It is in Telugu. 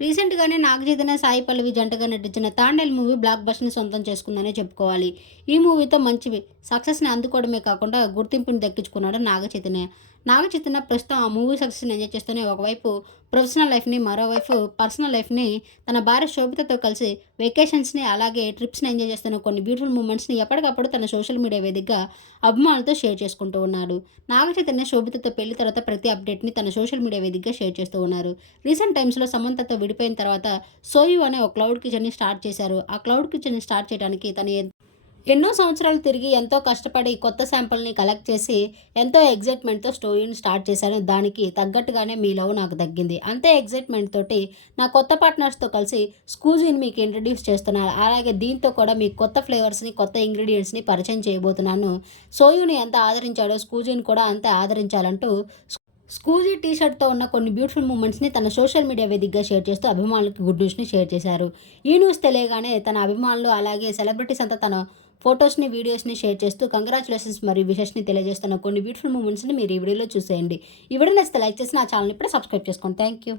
రీసెంట్గానే నాగ చైతన్య సాయి పల్లవి జంటగా నటించిన తాండేల్ మూవీ బ్లాక్ బస్ట్ని సొంతం చేసుకుందనే చెప్పుకోవాలి. ఈ మూవీతో మంచి సక్సెస్ని అందుకోవడమే కాకుండా గుర్తింపుని దక్కించుకున్నాడు నాగ చైతన్య నాగ చైతన్య ప్రస్తుతం ఆ మూవీ సక్సెస్ని ఎంజాయ్ చేస్తూనే ఒకవైపు ప్రొఫెషనల్ లైఫ్ని మరోవైపు పర్సనల్ లైఫ్ని తన భార్య శోభితతో కలిసి వెకేషన్స్ని అలాగే ట్రిప్స్ని ఎంజాయ్ చేస్తున్న కొన్ని బ్యూటిఫుల్ మూమెంట్స్ని ఎప్పటికప్పుడు తన సోషల్ మీడియా వేదికగా అభిమానులతో షేర్ చేసుకుంటూ ఉన్నాడు. నాగ చైతన్య శోభితతో పెళ్ళి తర్వాత ప్రతి అప్డేట్ని తన సోషల్ మీడియా వేదికగా షేర్ చేస్తూ ఉన్నారు. రీసెంట్ టైమ్స్లో సమంతతో విడిపోయిన తర్వాత సోయు అనే ఒక క్లౌడ్ కిచెన్ని స్టార్ట్ చేశారు. ఆ క్లౌడ్ కిచెన్ని స్టార్ట్ చేయడానికి తను ఎన్నో సంవత్సరాలు తిరిగి ఎంతో కష్టపడి కొత్త శాంపుల్ని కలెక్ట్ చేసి ఎంతో ఎగ్జైట్మెంట్తో స్టోరీని స్టార్ట్ చేశాను దానికి తగ్గట్టుగానే మీ లవ్ నాకు తగ్గింది. అంతే ఎగ్జైట్మెంట్ తోటి నా కొత్త పార్ట్నర్స్తో కలిసి స్కూజీని మీకు ఇంట్రడ్యూస్ చేస్తున్నాను అలాగే దీంతో కూడా మీకు కొత్త ఫ్లేవర్స్ని కొత్త ఇంగ్రీడియంట్స్ని పరిచయం చేయబోతున్నాను. సోయుని ఎంత ఆదరించాడో స్కూజీని కూడా అంతే ఆదరించాలంటూ స్కూజీ టీ షర్ట్తో ఉన్న కొన్ని బ్యూటిఫుల్ మూమెంట్స్ని తన సోషల్ మీడియా వేదికగా షేర్ చేస్తూ అభిమానులకు గుడ్ న్యూస్ని షేర్ చేశారు. ఈ న్యూస్ తెలియగానే తన అభిమానులు అలాగే సెలబ్రిటీస్ అంతా తన ఫొటోస్ని వీడియోస్ని షేర్ చేస్తూ కంగ్రాచులేషన్స్ మరియు విషెస్ని తెలియజేస్తున్న కొన్ని బ్యూటిఫుల్ మూమెంట్స్ని మీరు ఈ వీడియోలో చూసేయండి. ఈ వీడియో నచ్చితే లైక్ చేసి నా ఛానల్ ఇప్పుడే సబ్స్క్రైబ్ చేసుకోండి. Thank you